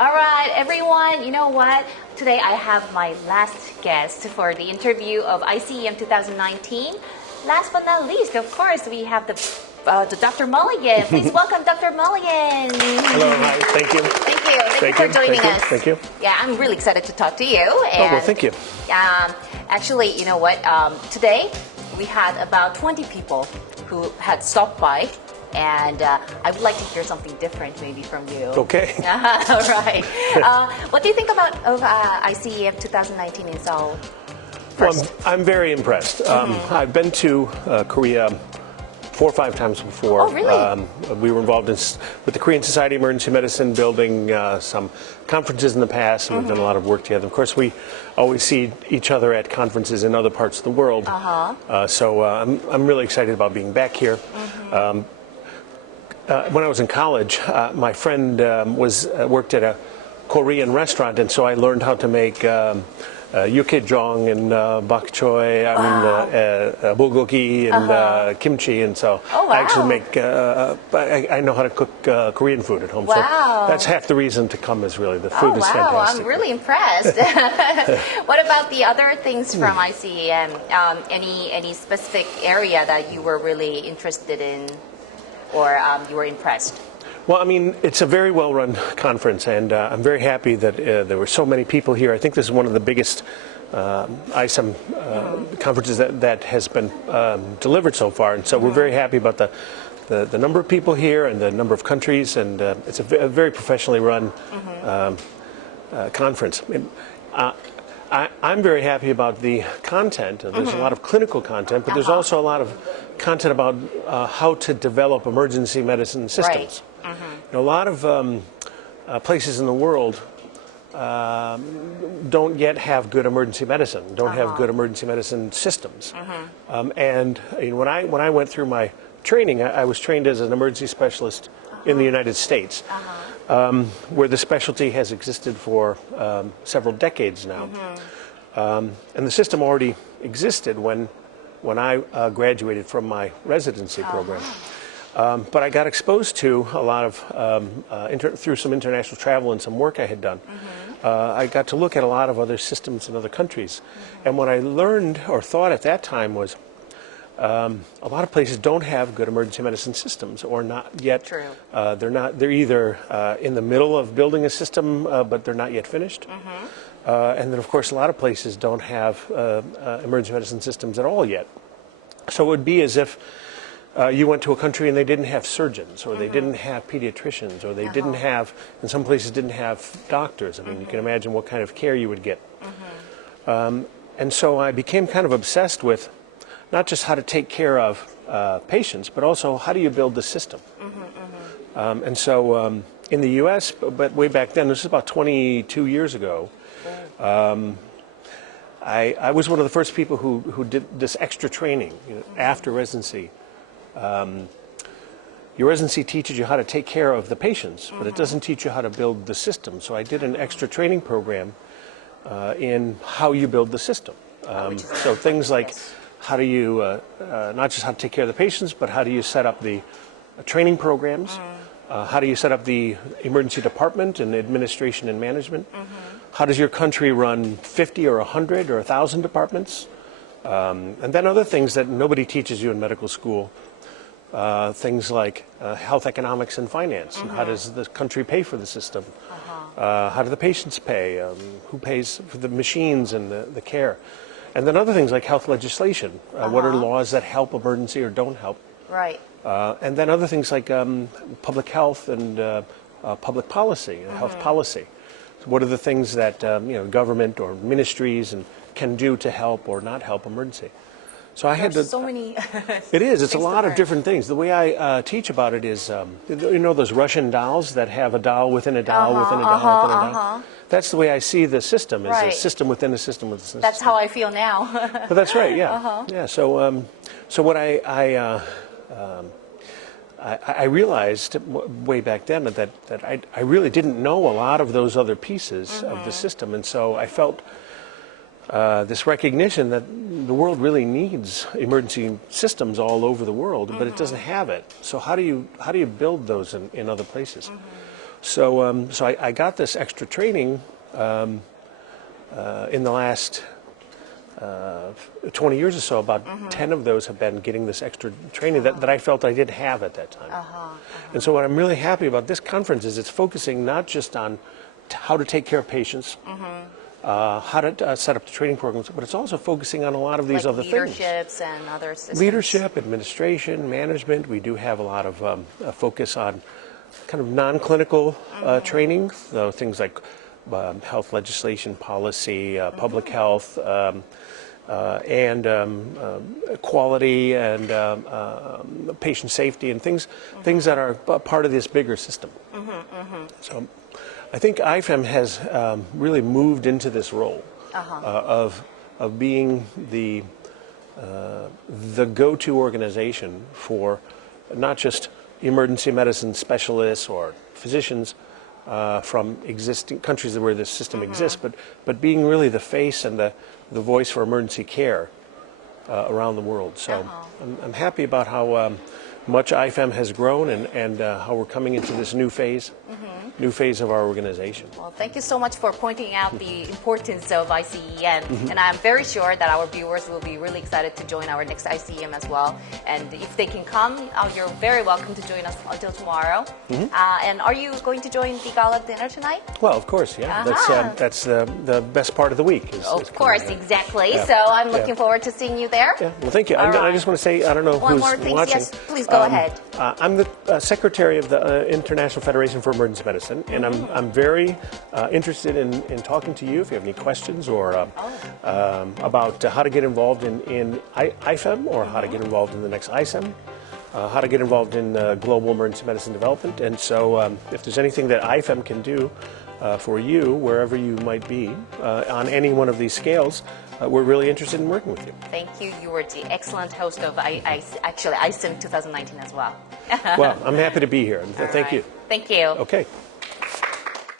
All right, everyone, you know what? Today I have my last guest for the interview of ICEM 2019. Last but not least, of course, we have the Dr. Mulligan. Please welcome Dr. Mulligan. Hello, hi, thank you. Thank you for joining us. Thank you. Yeah, I'm really excited to talk to you. And, well, thank you. Actually, you know what? Today we had about 20 people who had stopped by. And I would like to hear something different maybe from you. Okay. All right. What do you think about ICEM 2019 in Seoul? Well, I'm very impressed. I've been to Korea 4 or 5 times before. Oh, really? We were involved with the Korean Society of Emergency Medicine, building some conferences in the past, and we've done a lot of work together. Of course, we always see each other at conferences in other parts of the world. So I'm really excited about being back here. When I was in college, my friend worked at a Korean restaurant, and so I learned how to make yukgaejong and bok choy, bulgogi and kimchi, and so I actually make. I know how to cook Korean food at home. Wow. So that's half the reason to come. Is really the food is wow. fantastic. I'm really impressed. What about the other things from ICEM? Any specific area that you were really interested in? Or you were impressed? Well, I mean, it's a very well-run conference, and I'm very happy that there were so many people here. I think this is one of the biggest ICEM conferences that has been delivered so far, and so we're very happy about the number of people here and the number of countries, and it's a very professionally run conference. I'm very happy about the content. There's a lot of clinical content, but there's also a lot of content about how to develop emergency medicine systems. Right. You know, a lot of places in the world don't yet have good emergency medicine, don't have good emergency medicine systems. And you know, when I went through my training, I was trained as an emergency specialist in the United States. Where the specialty has existed for several decades now. And the system already existed when I graduated from my residency program. But I got exposed to a lot of, through some international travel and some work I had done, I got to look at a lot of other systems in other countries. And what I learned or thought at that time was, a lot of places don't have good emergency medicine systems, or not yet. True. They're either in the middle of building a system, but they're not yet finished. And then, of course, a lot of places don't have emergency medicine systems at all yet. So it would be as if you went to a country and they didn't have surgeons, or they didn't have pediatricians, or they didn't have, in some places, didn't have doctors. I mean, you can imagine what kind of care you would get. And so I became kind of obsessed with not just how to take care of patients, but also how do you build the system. And so in the U.S., but way back then, this is about 22 years ago, I was one of the first people who did this extra training, you know, after residency. Your residency teaches you how to take care of the patients, but it doesn't teach you how to build the system. So I did an extra training program in how you build the system. So things like how do you, not just how to take care of the patients, but how do you set up the training programs? How do you set up the emergency department and administration and management? How does your country run 50 or 100 or 1,000 departments? And then other things that nobody teaches you in medical school. Things like health economics and finance. And how does the country pay for the system? How do the patients pay? Who pays for the machines and the care? And then other things like health legislation. What are laws that help emergency or don't help? Right. And then other things like public health and public policy, health policy. So what are the things that you know, government or ministries can do to help or not help emergency? So I had to. So many. It is. It's a lot of different things. The way I teach about it is, you know, those Russian dolls that have a doll within a doll within a doll within a doll. That's the way I see the system. Is a system within a system within a system. That's how I feel now. But that's right. Yeah. Yeah. So so what I realized way back then that I really didn't know a lot of those other pieces of the system, and so I felt this recognition that the world really needs emergency systems all over the world, but it doesn't have it. So how do you build those in other places? So I got this extra training in the last 20 years or so. About 10 of those have been getting this extra training that I felt I didn't have at that time. And so what I'm really happy about this conference is it's focusing not just on how to take care of patients, how to set up the training programs, but it's also focusing on a lot of these other things. Leaderships and other systems. Leadership, administration, management. We do have a lot of focus on kind of non-clinical training, so things like health legislation, policy, public health, and quality and patient safety and things that are part of this bigger system. So I think ICEM has really moved into this role of being the go-to organization for not just emergency medicine specialists or physicians from existing countries where this system exists, but being really the face and the voice for emergency care around the world. So I'm happy about how much ICEM has grown and how we're coming into this new phase of our organization. Well, thank you so much for pointing out the importance of ICEM, and I'm very sure that our viewers will be really excited to join our next ICEM as well. And if they can come, you're very welcome to join us until tomorrow. And are you going to join the gala dinner tonight? Well, of course, yeah. That's the best part of the week. Of course, exactly. Yeah. So I'm looking forward to seeing you there. Yeah. Well, thank you. I just want to say, I don't know One who's more thing. watching. Yes, please go ahead. I'm the secretary of the International Federation for Emergency Medicine, and I'm very interested in talking to you if you have any questions or about how to get involved in IFEM or how to get involved in the next ICEM, how to get involved in global emergency medicine development. And so if there's anything that IFEM can do for you, wherever you might be, on any one of these scales, we're really interested in working with you. Thank you. You were the excellent host of ICEM 2019 as well. Well, I'm happy to be here. Thank you. Thank you. Okay.